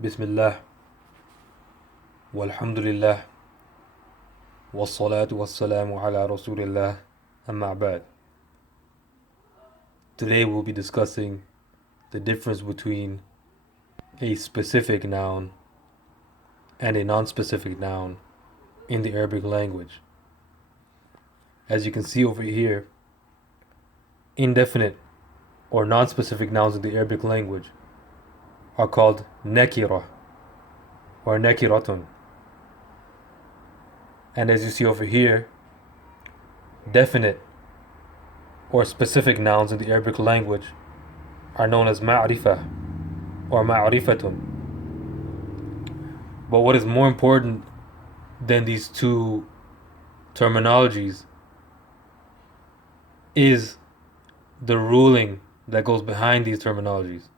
Bismillah, walhamdulillah, wassalatu wassalamu ala rasulillah, amma ba'd. Today we'll be discussing the difference between a specific noun and a non-specific noun in the Arabic language. As you can see over here, indefinite or non-specific nouns in the Arabic language are called nakira or nakiratun. And as you see over here, definite or specific nouns in the Arabic language are known as ma'rifah or ma'rifatun. But what is more important than these two terminologies is the ruling that goes behind these terminologies,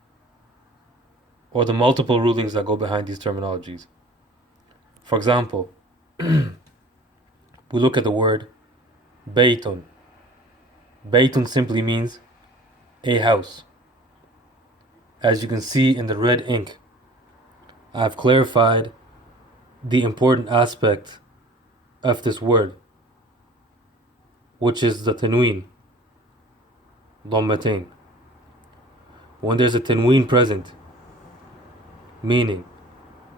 or the multiple rulings that go behind these terminologies. For example, we look at the word baytun. Baytun simply means a house. As you can see in the red ink, I've clarified the important aspect of this word, which is the tanween, dhammatain. When there's a tanween present, meaning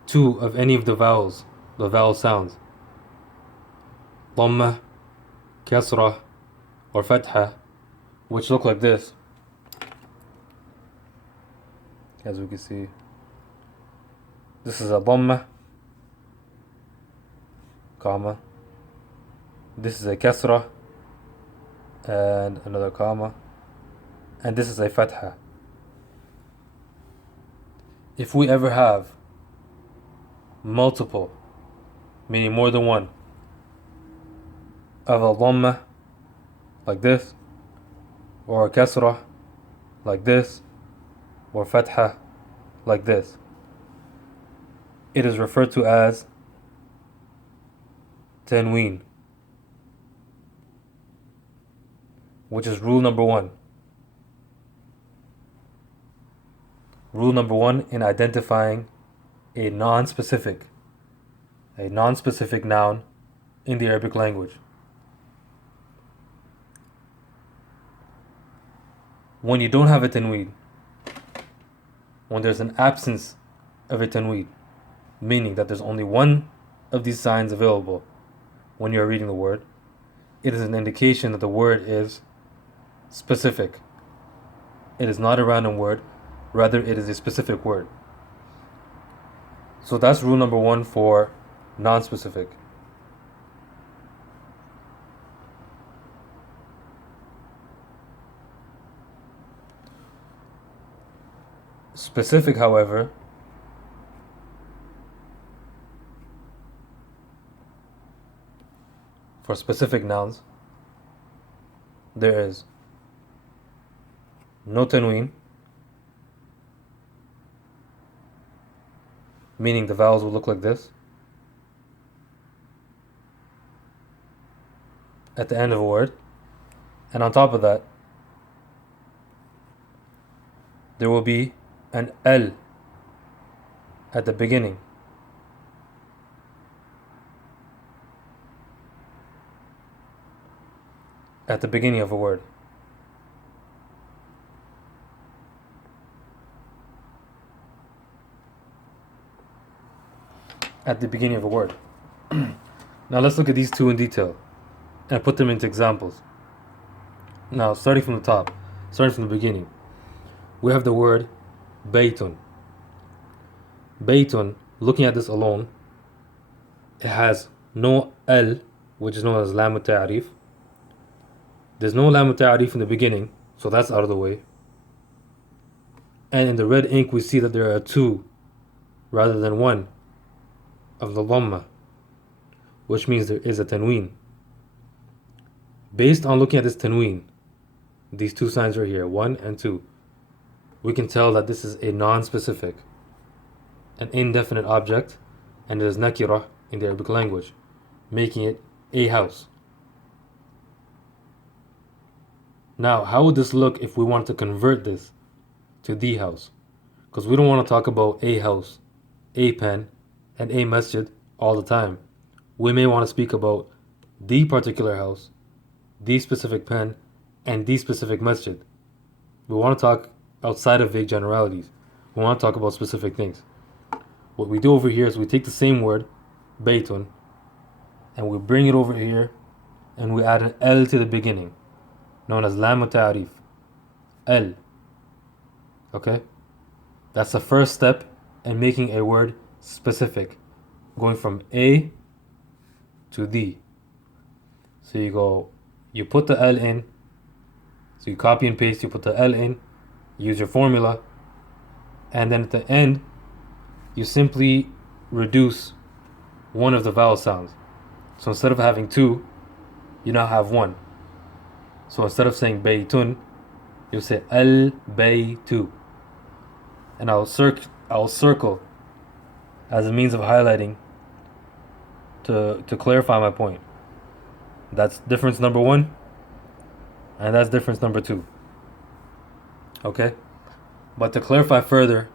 two of any of the vowels, the vowel sounds, dhamma, kasra, or fatha, which look like this, as we can see. This is a dhamma, comma. This is a kasra, and another comma. And this is a fatha. If we ever have multiple, meaning more than one, of a dhamma, like this, or a kasra, like this, or fatha, like this, it is referred to as tanween, which is rule number one. Rule number one in identifying a non-specific noun in the Arabic language. When you don't have a tanween, when there's an absence of a tanween, meaning that there's only one of these signs available when you're reading the word, it is an indication that the word is specific. It is not a random word, rather it is a specific word. So that's rule number one for non-specific. Specific, however, for specific nouns, there is no tanween, meaning the vowels will look like this at the end of a word, and on top of that, there will be an L at the beginning. At the beginning of a word. At the beginning of a word. Now let's look at these two in detail and put them into examples. Now, starting from the top, starting from the beginning, we have the word baytun. Baytun, looking at this alone, it has no L, which is known as lam ta'arif. There's no lam ta'arif in the beginning, so that's out of the way. And in the red ink, we see that there are two rather than one of the dhamma, which means there is a tanween. Based on looking at this tanween, these two signs right here, 1 and 2, we can tell that this is a non-specific, an indefinite object, and it is nakira in the Arabic language, making it a house. Now, how would this look if we wanted to convert this to the house? Because we don't want to talk about a house a pen, and a masjid all the time. We may want to speak about the particular house, the specific pen, and the specific masjid. We want to talk outside of vague generalities. We want to talk about specific things. What we do over here is we take the same word, baytun, and we bring it over here and we add an L to the beginning, known as lam ta'rif. L. Okay? That's the first step in making a word specific, going from A to the. So you put the L in, so you copy and paste, you put the L in, use your formula, and then at the end, you simply reduce one of the vowel sounds. So instead of having two, you now have one. So instead of saying baytun, you'll say al baytu. And I'll circle as a means of highlighting to clarify my point. That's difference number one, and that's difference number two. Okay? But to clarify further,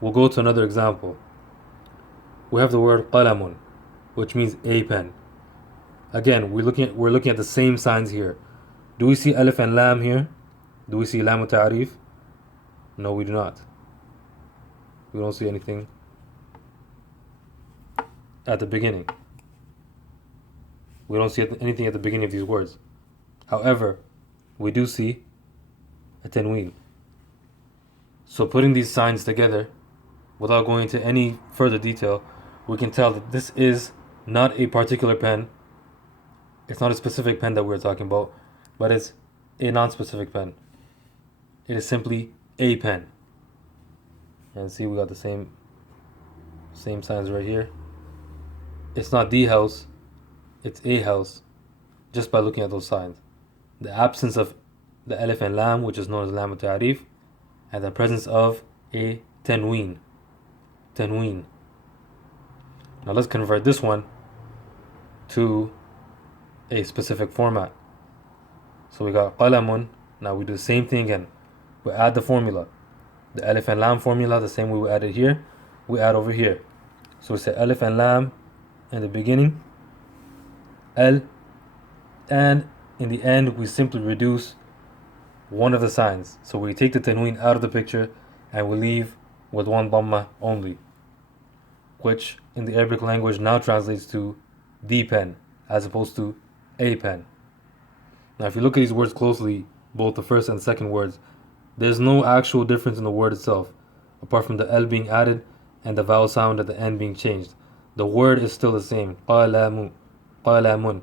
we'll go to another example. We have the word qalamun, which means a pen. Again, we're looking at the same signs here. Do we see alif and lam here? Do we see lam ta'rif? No, we do not. We don't see anything at the beginning. We don't see anything at the beginning of these words. However, we do see a tanween. So putting these signs together, without going into any further detail, we can tell that this is not a particular pen. It's not a specific pen that we're talking about, but it's a non-specific pen. It is simply a pen. And see, we got the same signs right here. It's not the house, it's a house, just by looking at those signs. The absence of the alif and lam, which is known as lam ta'rif, and the presence of a tanween. Tanween. Now let's convert this one to a specific format. So we got qalamun. Now we do the same thing again. We add the formula. The alif and lam formula, the same way we added here, we add over here. So we say alif and lam in the beginning, L, and in the end we simply reduce one of the signs. So we take the tanween out of the picture and we leave with one dhamma only, which in the Arabic language now translates to the pen as opposed to a pen. Now if you look at these words closely, both the first and second words, there's no actual difference in the word itself, apart from the L being added and the vowel sound at the end being changed. The word is still the same, qalamu, qalamun.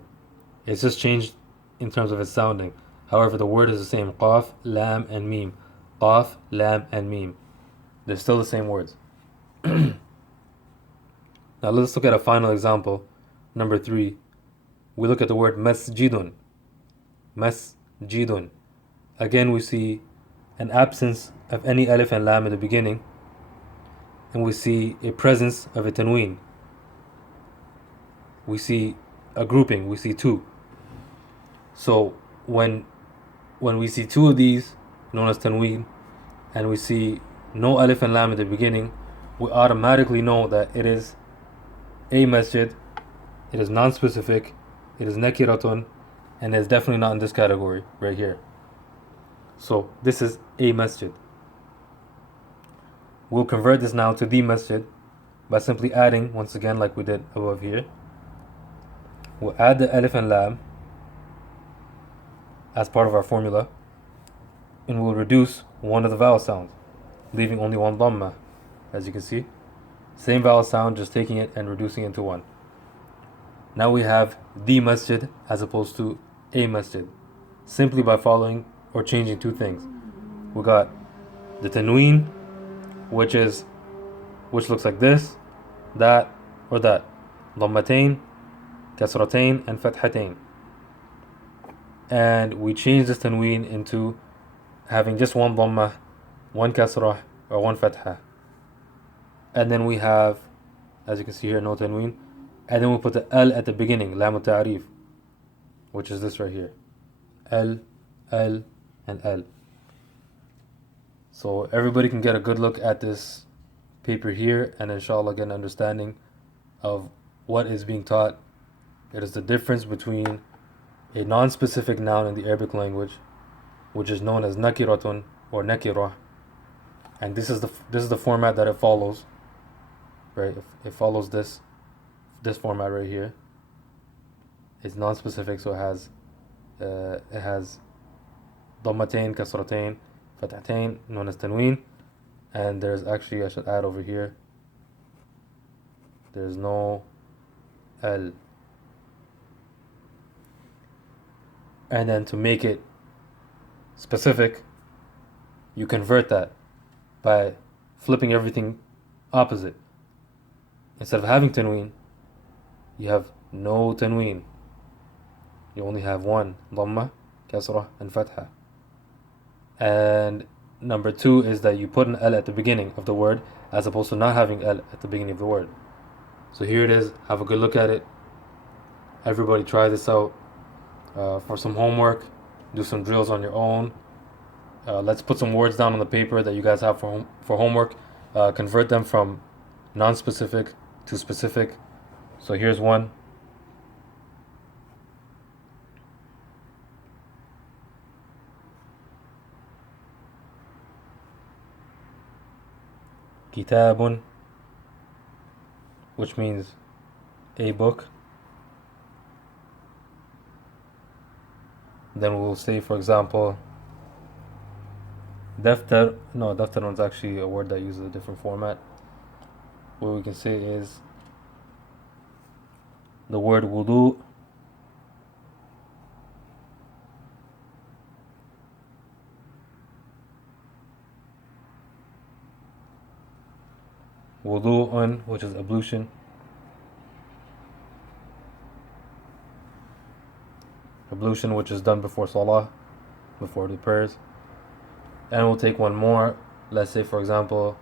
It's just changed in terms of its sounding. However, the word is the same, qaf, lam, and mim. Qaf, lam, and mim. They're still the same words. Now let's look at a final example. Number 3. We look at the word masjidun. Masjidun. Again, we see an absence of any alif and lam in the beginning, and we see a presence of a tanween. We see a grouping, we see two. So when we see two of these, known as tanween, and we see no alif and lam in the beginning, we automatically know that it is a masjid, it is non-specific, it is nakiratun, and it's definitely not in this category right here. So this is a masjid. We'll convert this now to the masjid by simply adding, once again like we did above here, we'll add the alif and lam as part of our formula, and we'll reduce one of the vowel sounds, leaving only one dhamma. As you can see, same vowel sound, just taking it and reducing it into one. Now we have the masjid as opposed to a masjid, simply by following or changing two things. We got the tanween, which looks like this, that, or that. Dhammatain, kasratain, and fathatain. And we change this tanween into having just one dhamma, one kasrah, or one fatha. And then we have, as you can see here, no tanween. And then we put the L at the beginning, lam ta'rif, which is this right here. L, L, and L. So everybody can get a good look at this paper here and inshallah get an understanding of what is being taught. It is the difference between a non-specific noun in the Arabic language, which is known as nakiratun or nakirah, and this is the format that it follows, right? It follows this format right here. It's non-specific, so it has ضمتين كسرتين فتحتين known as tanween, and there's actually, I should add over here, there's no L. And then to make it specific, you convert that by flipping everything opposite. Instead of having tanween, you have no tanween. You only have one dhamma, kasrah, and fatha. And number two is that you put an L at the beginning of the word as opposed to not having L at the beginning of the word. So here it is. Have a good look at it. Everybody try this out for some homework. Do some drills on your own. Let's put some words down on the paper that you guys have for homework. Convert them from non-specific to specific. So here's one. Kitabun, which means a book. Then we'll say, for example, daftar. No, daftar is actually a word that uses a different format. What we can say is the word wudu. Wudu'un, which is ablution. Ablution, which is done before salah, before the prayers. And we'll take one more. Let's say, for example,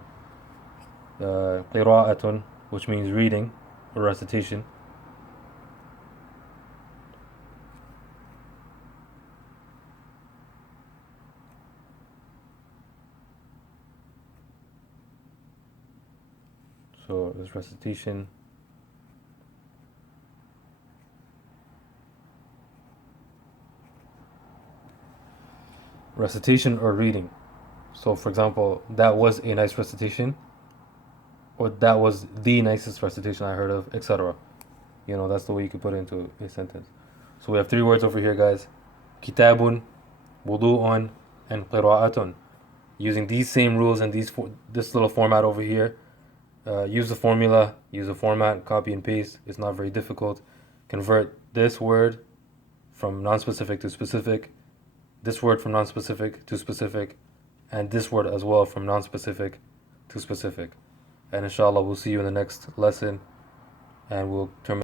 qira'atun, which means reading or recitation. So this recitation. Recitation or reading. So for example, that was a nice recitation, or that was the nicest recitation I heard of, etc. That's the way you could put it into a sentence. So we have three words over here, guys. Kitabun, wudu'un, and qira'atun. Using these same rules and this little format over here. Use the formula, use the format, copy and paste. It's not very difficult. Convert this word from non-specific to specific, this word from non-specific to specific, and this word as well from non-specific to specific. And inshallah, we'll see you in the next lesson, and we'll terminate.